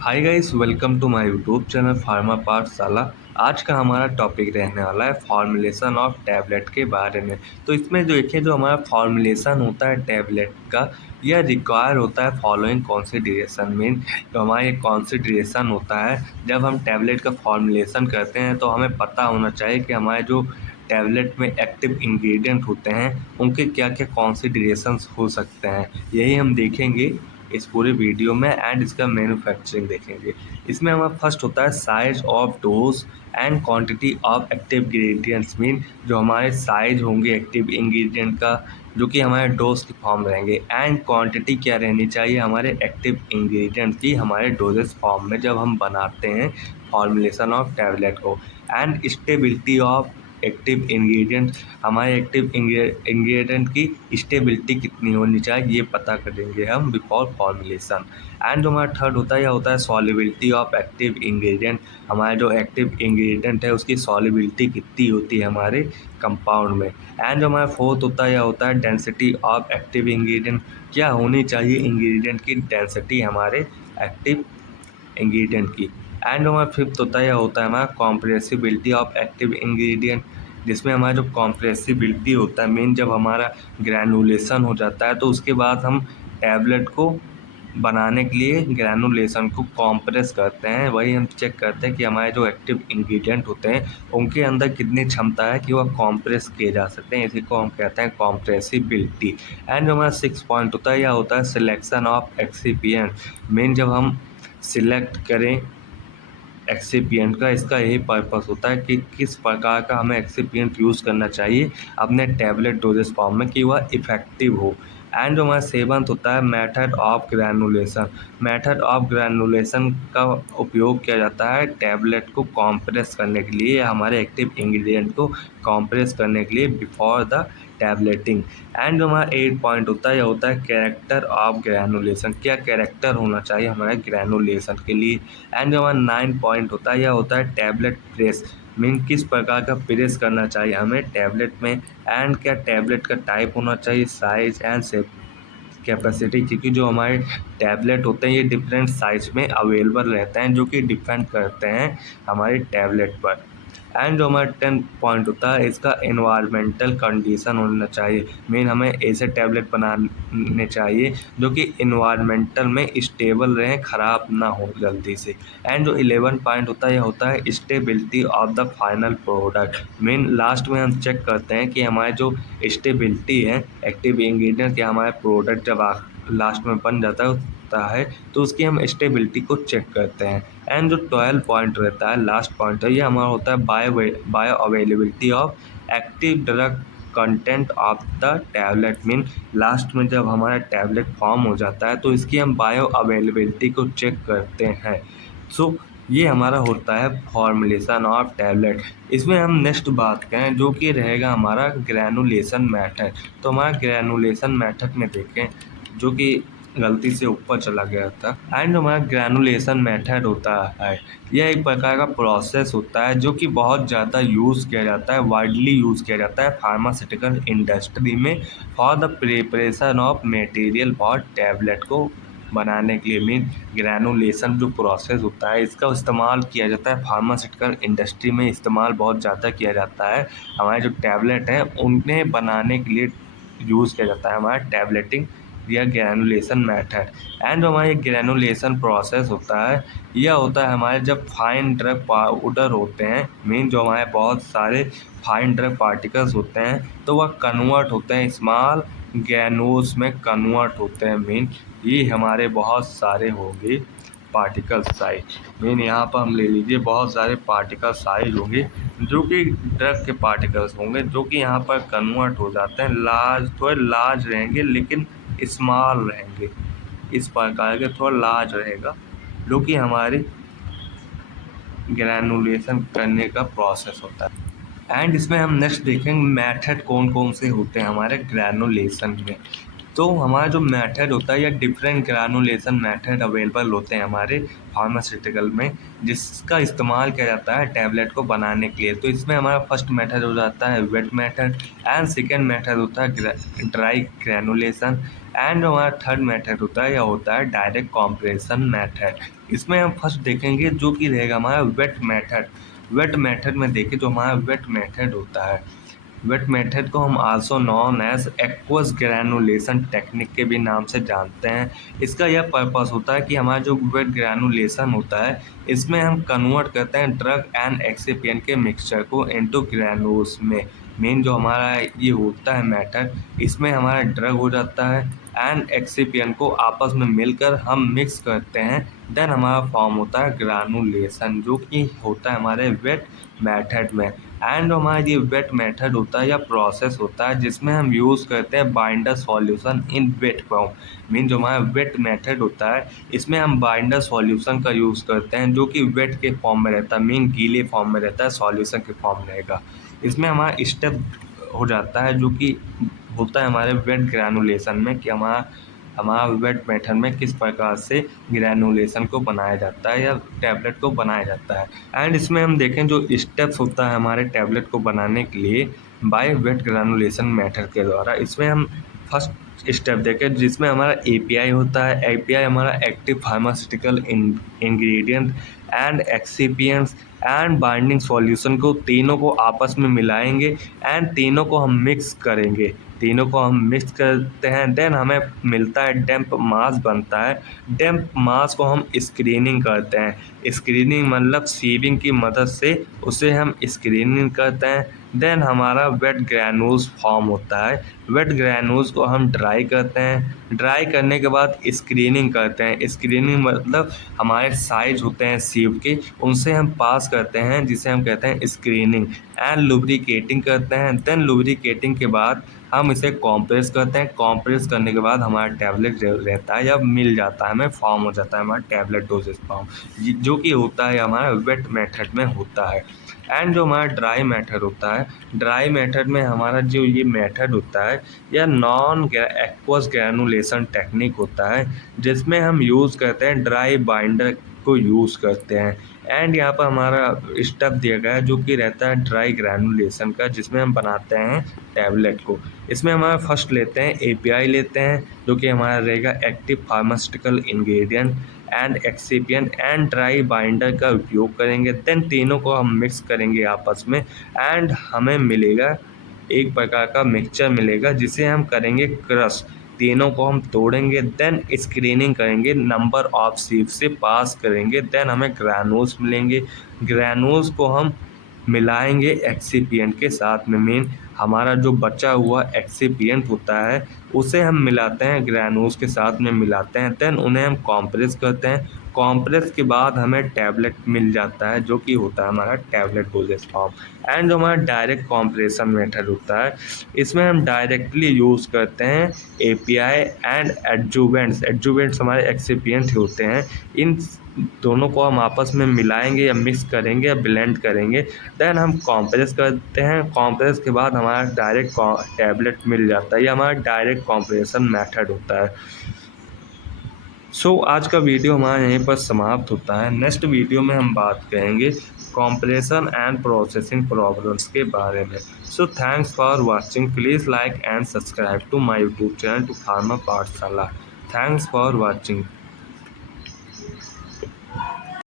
Hi guys, welcome to my YouTube channel Pharma Pathshala. आज का हमारा टॉपिक रहने वाला है फॉर्मुलेशन ऑफ टैबलेट के बारे में। तो इसमें जो देखिए, जो हमारा फॉर्मुलेशन होता है टैबलेट का, यह रिक्वायर होता है फॉलोइंग कॉन्सिडरेशन। मीन जो हमारा एक कॉन्सिडरेशन होता है, जब हम टैबलेट का फॉर्मुलेशन करते हैं तो हमें पता होना चाहिए कि हमारे जो टैबलेट में एक्टिव इंग्रेडिएंट होते हैं उनके क्या क्या कॉन्सिडरेशंस हो सकते हैं। यही हम देखेंगे इस पूरे वीडियो में एंड इसका मैन्युफैक्चरिंग देखेंगे। इसमें हमारा फर्स्ट होता है size of dose and quantity of active ingredients. Mean जो हमारे साइज होंगे एक्टिव इंग्रेडिएंट का, जो कि हमारे डोज की फॉर्म रहेंगे, एंड क्वांटिटी क्या रहनी चाहिए हमारे एक्टिव इंग्रेडिएंट की हमारे डोजेस फॉर्म में जब हम बनाते हैं फॉर्मुलेशन ऑफ टैबलेट को। And stability of active ingredient, हमारे एक्टिव इंग्रेडिएंट की स्टेबिलिटी कितनी होनी चाहिए ये पता करेंगे हम बिफोर फॉर्मुलेशन। एंड जो हमारा थर्ड होता है यह होता है सॉल्युबिलिटी ऑफ एक्टिव इंग्रेडिएंट। हमारे जो एक्टिव इंग्रेडिएंट है उसकी सॉल्युबिलिटी कितनी होती है हमारे कंपाउंड में। एंड जो हमारा फोर्थ होता है यह होता है डेंसिटी ऑफ एक्टिव इंग्रेडिएंट। क्या होनी चाहिए इंग्रेडिएंट की डेंसिटी हमारे एक्टिव इंग्रेडिएंट की। एंड हमारा फिफ्थ होता है यह होता है हमारा कॉम्प्रेसिबिलिटी ऑफ एक्टिव इंग्रेडिएंट, जिसमें हमारा जो कॉम्प्रेसिबिलिटी होता है, मीन जब हमारा ग्रैनुलेशन हो जाता है तो उसके बाद हम टैबलेट को बनाने के लिए ग्रैनुलेशन को कॉम्प्रेस करते हैं। वही हम चेक करते हैं कि हमारे जो एक्टिव इंग्रेडिएंट होते हैं उनके अंदर कितनी क्षमता है कि वह कॉम्प्रेस किए जा सकते हैं। इसी को हम कहते हैं कॉम्प्रेसिबिलिटी। एंड जो हमारा सिक्स पॉइंट होता है यह होता है सिलेक्शन ऑफ एक्सिपिएंट। मीन जब हम सिलेक्ट करें एक्सिपिएंट का, इसका यही पर्पस होता है कि किस प्रकार का हमें एक्सिपिएंट यूज़ करना चाहिए अपने टैबलेट डोजेस फॉर्म में कि वह इफ़ेक्टिव हो। एंड जो हमारा सेवंथ होता है method of granulation. Method of granulation का उपयोग किया जाता है टैबलेट को कॉम्प्रेस करने के लिए, हमारे एक्टिव इंग्रेडिएंट को कॉम्प्रेस करने के लिए बिफोर द टैबलेटिंग। एंड जो हमारा 8 पॉइंट होता है यह होता है कैरेक्टर ऑफ ग्रैनुलेशन। क्या कैरेक्टर होना चाहिए हमारे ग्रैनुलेशन के लिए। एंड जो हमारा 9 पॉइंट होता है यह होता है टैबलेट प्रेस। मीन किस प्रकार का प्रेस करना चाहिए हमें टैबलेट में। एंड क्या टैबलेट का टाइप होना चाहिए, साइज एंड शेप, कैपेसिटी, क्योंकि जो हमारे टैबलेट होते हैं ये डिफरेंट साइज में अवेलेबल रहते हैं जो कि डिपेंड करते हैं हमारे टैबलेट पर। एंड जो हमारा 10 पॉइंट होता है इसका एनवायरमेंटल कंडीशन होना चाहिए। मीन हमें ऐसे टैबलेट बनाने चाहिए जो कि इन्वायरमेंटल में स्टेबल रहें, ख़राब ना हो जल्दी से। एंड जो 11 पॉइंट होता है यह होता है stability of the final product. Mean last में हम चेक करते हैं कि हमारे जो स्टेबिलिटी है एक्टिव इंग्रेडिएंट के, हमारे प्रोडक्ट जब लास्ट में बन जाता है तो उसकी हम स्टेबिलिटी को चेक करते हैं। एंड जो 12 पॉइंट रहता है लास्ट पॉइंट है, ये हमारा होता है bio availability of active drug content of the tablet. Mean last में जब हमारा टैबलेट फॉर्म हो जाता है तो इसकी हम बायो अवेलेबिलिटी को चेक करते हैं। सो ये हमारा होता है फॉर्मुलेशन ऑफ टैबलेट। इसमें हम नेक्स्ट बात करें जो कि रहेगा हमारा ग्रैनुलेशन मेथड। तो हमारा ग्रैनुलेशन मेथड में देखें, जो कि गलती से ऊपर चला गया था। एंड हमारा ग्रैनुलेशन मेथड होता है, यह एक प्रकार का प्रोसेस होता है जो कि बहुत ज़्यादा यूज़ किया जाता है, वाइडली यूज़ किया जाता है फार्मास्यूटिकल इंडस्ट्री में for the preparation of material for tablet को बनाने के लिए। मीन ग्रैनुलेशन जो प्रोसेस होता है इसका इस्तेमाल किया जाता है फार्मास्यूटिकल इंडस्ट्री में, इस्तेमाल बहुत ज़्यादा किया जाता है। हमारे जो टैबलेट हैं उन्हें बनाने के लिए यूज़ किया जाता है हमारा टैबलेटिंग या ग्रैनुलेशन मेथड। एंड जो हमारा ग्रैनुलेशन प्रोसेस होता है यह होता है हमारे जब फाइन ड्रग पाउडर होते हैं, मीन जो हमारे बहुत सारे फाइन ड्रग पार्टिकल्स होते हैं तो वह कन्वर्ट होते हैं स्मॉल ग्रैन्यूल्स में कन्वर्ट होते हैं। मीन ये हमारे बहुत सारे होंगे पार्टिकल साइज। मीन यहाँ पर हम ले लीजिए बहुत सारे पार्टिकल साइज होंगे जो कि ड्रग के पार्टिकल्स होंगे जो कि यहाँ पर कन्वर्ट हो जाते हैं। लार्ज, थोड़े लार्ज रहेंगे लेकिन स्मॉल रहेंगे, इस प्रकार के थोड़ा लार्ज रहेगा, जो कि हमारे ग्रैनुलेशन करने का प्रोसेस होता है। एंड इसमें हम नेक्स्ट देखेंगे मेथड कौन कौन से होते हैं हमारे ग्रैनुलेशन में। तो हमारा जो मेथड होता है या डिफरेंट ग्रैनुलेशन मेथड अवेलेबल होते हैं हमारे फार्मास्यूटिकल में, जिसका इस्तेमाल किया जाता है टैबलेट को बनाने के लिए। तो इसमें हमारा फर्स्ट मेथड हो जाता है wait method, and second method होता है ड्राई ग्रैनुलेशन, एंड हमारा थर्ड मेथड होता है या होता है डायरेक्ट कॉम्प्रेशन मेथड। इसमें हम फर्स्ट देखेंगे जो कि रहेगा हमारा वेट मेथड। वेट मेथड में देखें जो हमारा वेट मेथड होता है, वेट मेथड को हम also known as aqueous granulation technique के भी नाम से जानते हैं। इसका यह पर्पस होता है कि हमारा जो वेट ग्रैनुलेशन होता है, इसमें हम कन्वर्ट करते हैं ड्रग एंड एक्सिपिएंट के मिक्सचर को इनटू ग्रैनुल्स में। मेन जो हमारा ये होता है मेथड, इसमें हमारा ड्रग हो जाता है एंड एक्सिपिएंट को आपस में मिलकर हम मिक्स करते हैं, देन हमारा फॉर्म होता है ग्रैनुलेशन, जो कि होता है हमारे वेट मेथड में। एंड हमारा ये वेट मेथड होता है या प्रोसेस होता है जिसमें हम यूज़ करते हैं binder solution in wet form. Mean जो हमारा वेट मेथड होता है, इसमें हम बाइंडर सॉल्यूशन का यूज़ करते हैं जो कि वेट के फॉर्म में रहता है, मीन गीले फॉर्म में रहता है, सॉल्यूशन के फॉर्म रहेगा। इसमें हमारा स्टेप हो जाता है जो कि होता है हमारे वेट ग्रैनुलेशन में, कि हमारा हमारा वेट मेथड में किस प्रकार से ग्रैनुलेशन को बनाया जाता है या टैबलेट को बनाया जाता है। एंड इसमें हम देखें जो स्टेप्स होता है हमारे टैबलेट को बनाने के लिए बाय वेट ग्रैनुलेशन मेथड के द्वारा, इसमें हम फर्स्ट स्टेप देखें जिसमें हमारा एपीआई होता है। एपीआई हमारा active pharmaceutical ingredient and excipients and binding solution को तीनों को आपस में मिलाएंगे एंड तीनों को हम मिक्स करेंगे। तीनों को हम मिक्स करते हैं, देन हमें मिलता है डैम्प मास बनता है। डैम्प मास को हम स्क्रीनिंग करते हैं। स्क्रीनिंग मतलब सीविंग की मदद से उसे हम स्क्रीनिंग करते हैं। देन हमारा वेट ग्रैन्यूल्स फॉर्म होता है। वेट ग्रैन्यूल्स को हम ड्राई करते हैं। ड्राई करने के बाद स्क्रीनिंग करते हैं। स्क्रीनिंग मतलब हमारे साइज होते हैं सीव के, उनसे हम पास करते हैं जिसे हम कहते हैं स्क्रीनिंग। एंड लुब्रिकेटिंग करते हैं। देन लुब्रिकेटिंग के बाद हम इसे कॉम्प्रेस करते हैं। कॉम्प्रेस करने के बाद हमारा टैबलेट रहता है या मिल जाता है, हमें फॉर्म हो जाता है हमारा टैबलेट डोजेस फॉर्म, जो कि होता है हमारा वेट मेथड में होता है। एंड जो हमारा ड्राई मेथड होता है, ड्राई मेथड में हमारा जो ये मेथड होता है यह नॉन एक्वस ग्रैनुलेशन टेक्निक होता है, जिसमें हम यूज़ करते हैं ड्राई बाइंडर को यूज़ करते हैं। एंड यहाँ पर हमारा स्टेप दिया गया है जो कि रहता है ड्राई ग्रैनुलेशन का, जिसमें हम बनाते हैं टैबलेट को। इसमें हमारा फर्स्ट लेते हैं एपीआई लेते हैं जो कि हमारा रहेगा active pharmaceutical ingredient and excipient and dry binder का उपयोग करेंगे। देन तीनों को हम मिक्स करेंगे आपस में एंड हमें मिलेगा एक प्रकार का मिक्सचर मिलेगा जिसे हम करेंगे क्रश। तीनों को हम तोड़ेंगे, देन स्क्रीनिंग करेंगे, नंबर ऑफ सीव से पास करेंगे, देन हमें ग्रैनुल्स मिलेंगे। ग्रैनुल्स को हम मिलाएंगे एक्सिपिएंट के साथ में। मेन हमारा जो बचा हुआ एक्सिपिएंट होता है उसे हम मिलाते हैं ग्रैनुल्स के साथ में मिलाते हैं, देन उन्हें हम कॉम्प्रेस करते हैं। कॉम्प्रेस के बाद हमें टैबलेट मिल जाता है जो कि होता है हमारा टैबलेट डोजेस फॉर्म। एंड जो हमारा डायरेक्ट कॉम्प्रेशन मेथड होता है, इसमें हम डायरेक्टली यूज़ करते हैं एपीआई एंड एडजुवेंट्स। एडजुवेंट्स हमारे एक्सिपिएंट होते हैं, इन दोनों को हम आपस में मिलाएंगे या मिक्स करेंगे या ब्लेंड करेंगे, देन हम कॉम्प्रेस करते हैं। कॉम्प्रेस के बाद हमारा डायरेक्ट टैबलेट मिल जाता है, ये हमारा डायरेक्ट कॉम्प्रेशन मेथड होता है। सो आज का वीडियो हमारा यहीं पर समाप्त होता है। नेक्स्ट वीडियो में हम बात करेंगे कॉम्प्रेशन एंड प्रोसेसिंग प्रॉब्लम्स के बारे में। So thanks for watching. Please like and subscribe to my YouTube channel to pharma Pathshala. Thanks for watching.